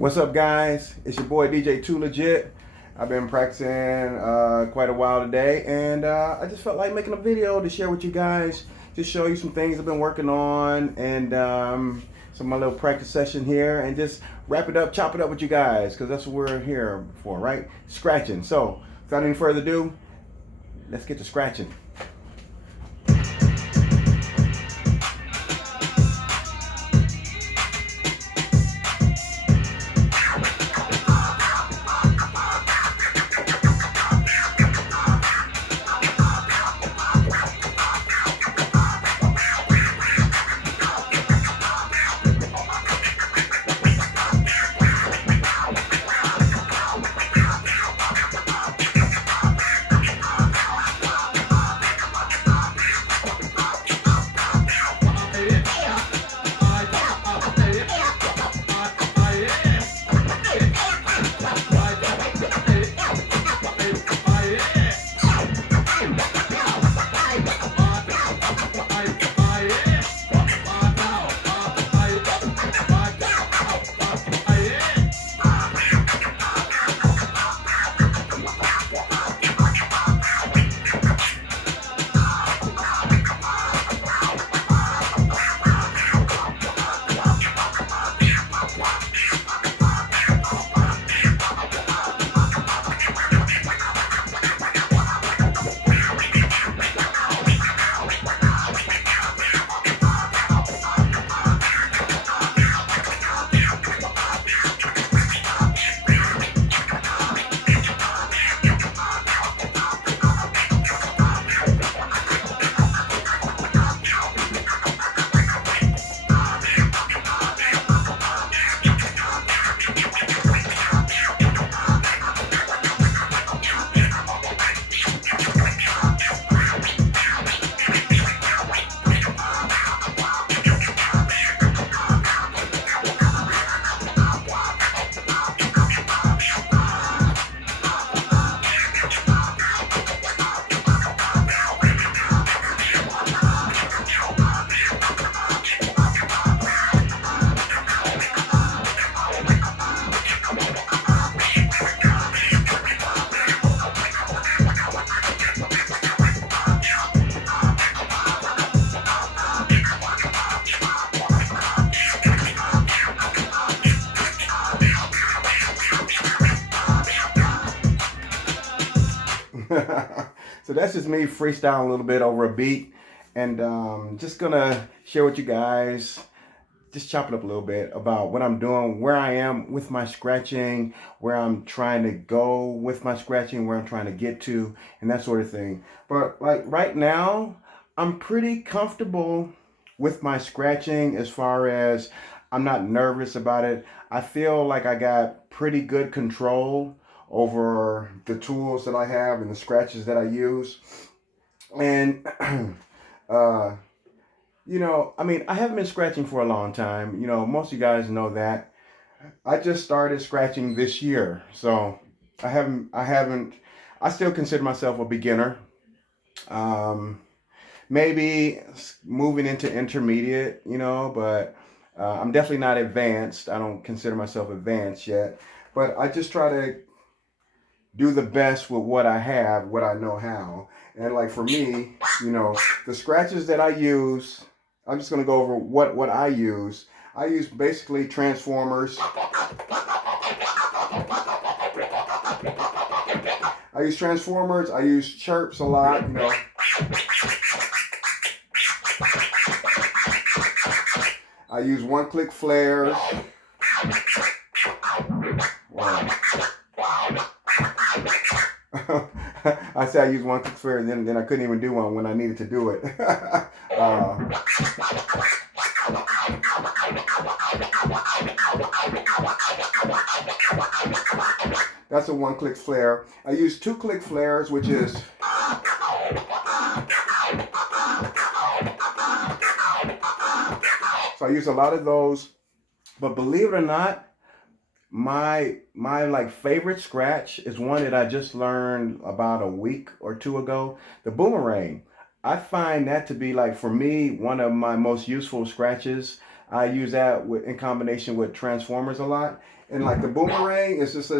What's up, guys? It's your boy DJ 2Legit. I've been practicing quite a while today, and I just felt like making a video to share with you guys, just show you some things I've been working on, and some of my little practice session here, and just wrap it up, chop it up with you guys, because that's what we're here for, right? Scratching. So, without any further ado, let's get to scratching. So that's just me freestyling a little bit over a beat, and just gonna share with you guys, just chop it up a little bit about what I'm doing, where I am with my scratching, where I'm trying to go with my scratching, where I'm trying to get to, and that sort of thing. But like right now, I'm pretty comfortable with my scratching as far as I'm not nervous about it. I feel like I got pretty good control over the tools that I have and the scratches that I use. And uh, I mean, I haven't been scratching for a long time. Most of you guys know that. I just started scratching this year, so I still consider myself a beginner. Um, Maybe moving into intermediate, but I'm definitely not advanced. I don't consider myself advanced yet, but I just try to do the best with what I have, what I know how. And like for me, the scratches that I use, I'm just gonna go over what I use. I use basically transformers. I use transformers. I use chirps a lot. I use one-click flares. Wow. I said I use one-click flare, and then I couldn't even do one when I needed to do it. That's a one-click flare. I use two-click flares, which is so I use a lot of those. But believe it or not, my like favorite scratch is one that I just learned about a week or two ago, the boomerang. I find that to be, like, for me, one of my most useful scratches. I use that in combination with transformers a lot. And like the boomerang, it's just a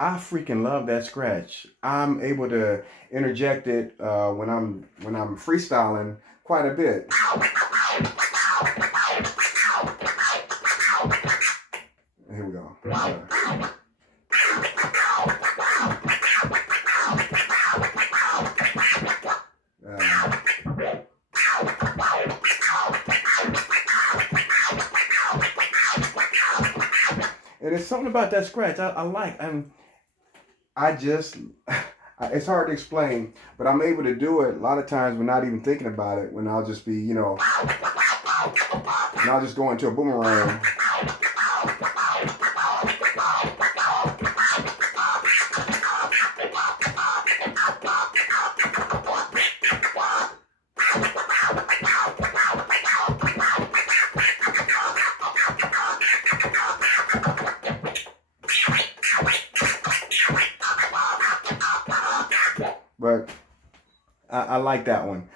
I freaking love that scratch. I'm able to interject it when I'm freestyling quite a bit. Here we go. And it's something about that scratch I like. And I just, it's hard to explain, but I'm able to do it a lot of times when not even thinking about it, when I'll just be, you know, and I'll just go into a boomerang. But I like that one.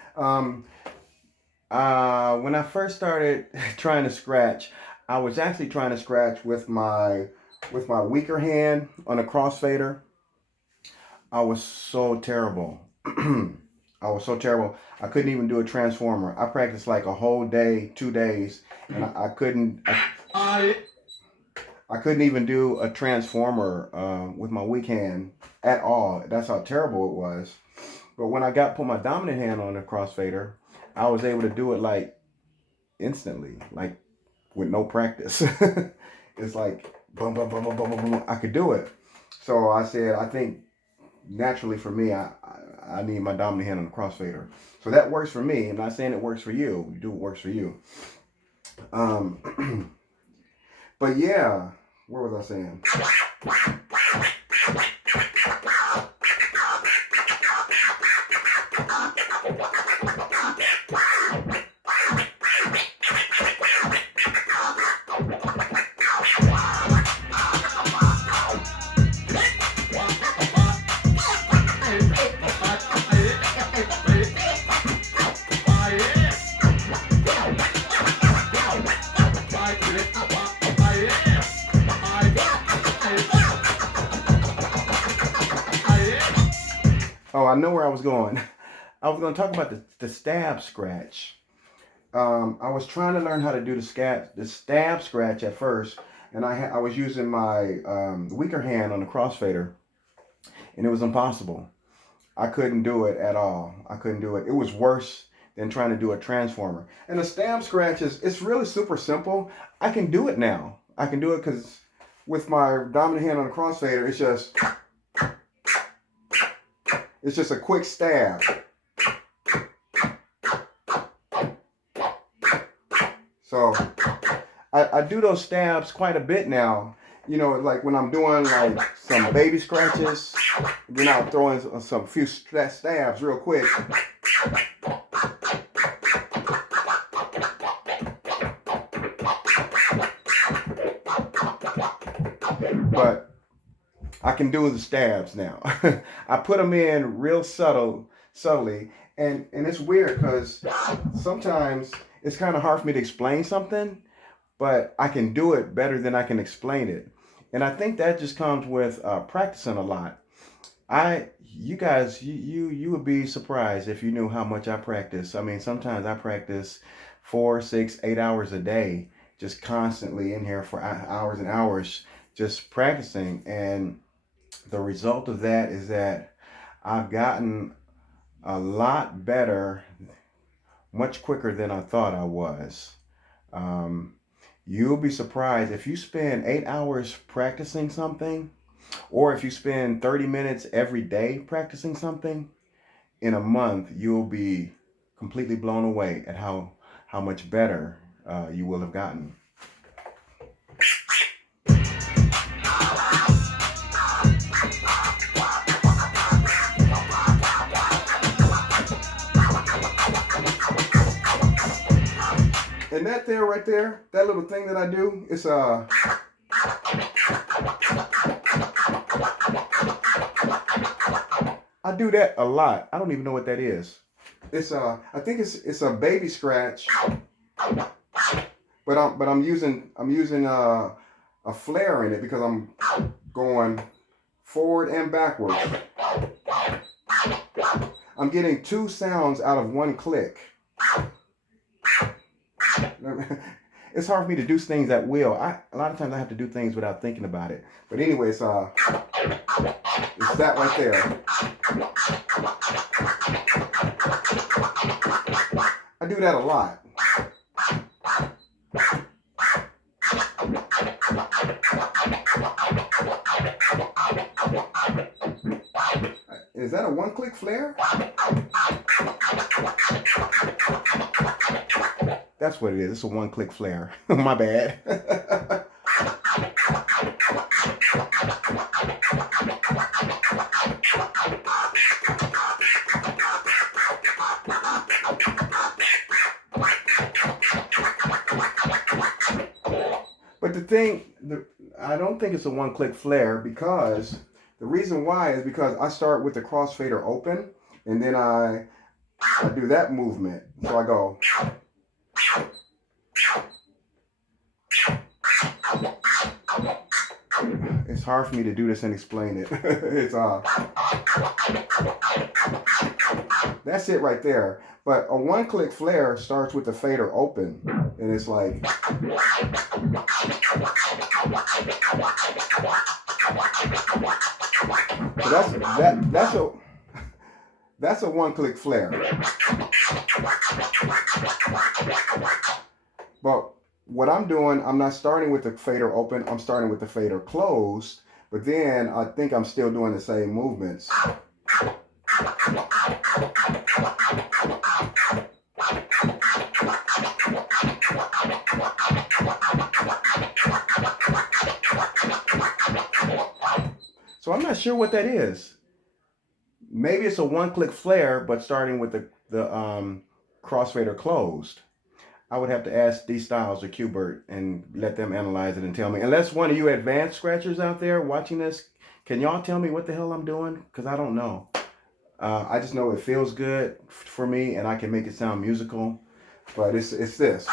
When I first started trying to scratch, I was actually trying to scratch with my weaker hand on a crossfader. I was so terrible. I was so terrible. I couldn't even do a transformer. I practiced like a whole day, 2 days, and I couldn't. I couldn't even do a transformer with my weak hand at all. That's how terrible it was. But when I put my dominant hand on the crossfader, I was able to do it like instantly, like with no practice. It's like boom, boom, boom, boom, boom, boom, boom. I could do it. So I said, I think naturally for me, I need my dominant hand on the crossfader. So that works for me. I'm not saying it works for you. You do what works for you. But yeah, what was I saying? Oh, I know where I was going. I was going to talk about the stab scratch. I was trying to learn how to do the stab scratch at first, and I was using my weaker hand on the crossfader, and it was impossible. I couldn't do it at all. I couldn't do it. It was worse than trying to do a transformer. And the stab scratch it's really super simple. I can do it now. I can do it because with my dominant hand on the crossfader, it's just a quick stab. So I do those stabs quite a bit now. You know, like when I'm doing like some baby scratches, then I'll throw in some few stabs real quick. But I can do the stabs now. I put them in real subtly, and it's weird because sometimes it's kind of hard for me to explain something, but I can do it better than I can explain it. And I think that just comes with practicing a lot. You guys, you would be surprised if you knew how much I practice. I mean, sometimes I practice 4, 6, 8 hours a day, just constantly in here for hours and hours, just practicing. And the result of that is that I've gotten a lot better, much quicker than I thought I was. You'll be surprised if you spend 8 hours practicing something, or if you spend 30 minutes every day practicing something, in a month, you'll be completely blown away at how much better you will have gotten. And that there, right there, that little thing that I do, it's I do that a lot. I don't even know what that is. It's I think it's a baby scratch, but I'm using a flare in it because I'm going forward and backwards. I'm getting two sounds out of one click. It's hard for me to do things at will. A lot of times I have to do things without thinking about it. But anyway, it's that right there. I do that a lot. Is that a one-click flare? That's what it is. It's a one-click flare. My bad. But the thing, I don't think it's a one-click flare because the reason why is because I start with the crossfader open and then I do that movement. So I go. It's hard for me to do this and explain it. It's that's it right there. But a one-click flare starts with the fader open, and it's like. So that's a one-click flare. But what I'm doing, I'm not starting with the fader open, I'm starting with the fader closed, but then I think I'm still doing the same movements. So I'm not sure what that is. Maybe it's a one-click flare, but starting with the crossfader closed. I would have to ask D Styles or q-bert and let them analyze it and tell me. Unless one of you advanced scratchers out there watching this, can y'all tell me what the hell I'm doing? Because I don't know. I just know it feels good for me and I can make it sound musical. But it's this.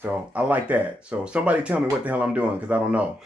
So I like that. So somebody tell me what the hell I'm doing because I don't know.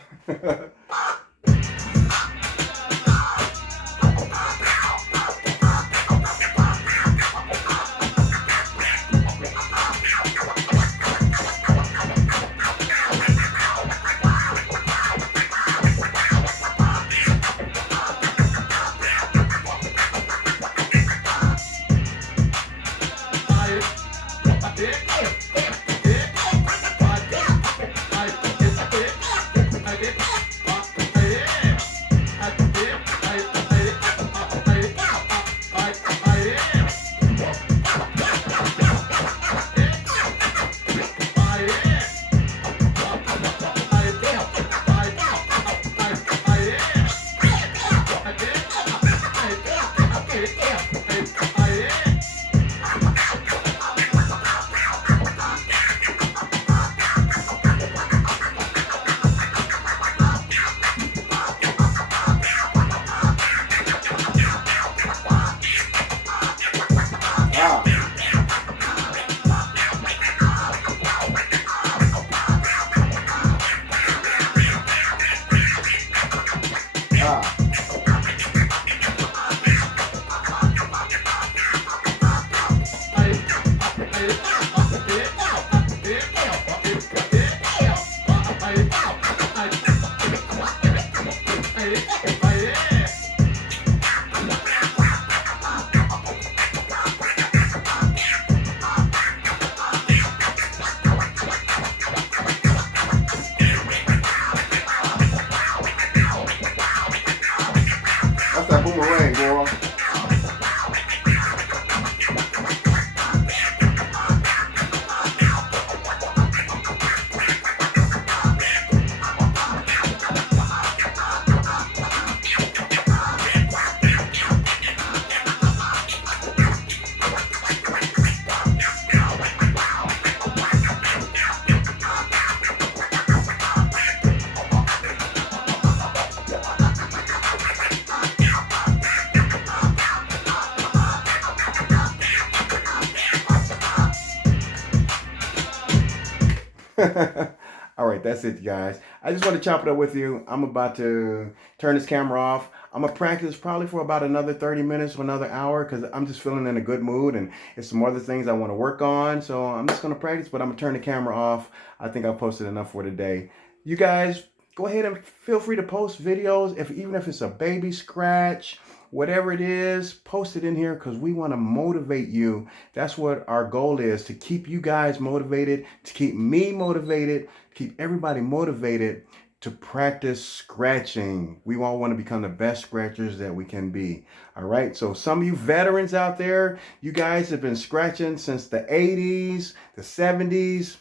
All right, that's it, guys. I just want to chop it up with you. I'm about to turn this camera off. I'm gonna practice probably for about another 30 minutes or another hour because I'm just feeling in a good mood and it's some other things I want to work on. So I'm just gonna practice, but I'm gonna turn the camera off. I think I posted enough for today. You guys go ahead and feel free to post videos, even if it's a baby scratch, whatever it is, post it in here because we want to motivate you. That's what our goal is, to keep you guys motivated, to keep me motivated, keep everybody motivated to practice scratching. We all want to become the best scratchers that we can be. All right. So some of you veterans out there, you guys have been scratching since the 80s, the 70s.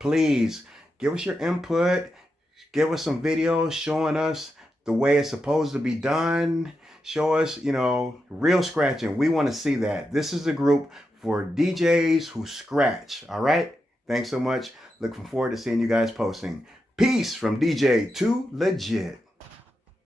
Please give us your input. Give us some videos showing us the way it's supposed to be done. Show us, real scratching. We want to see that. This is a group for DJs who scratch. All right. Thanks so much. Looking forward to seeing you guys posting. Peace from DJ 2Legit.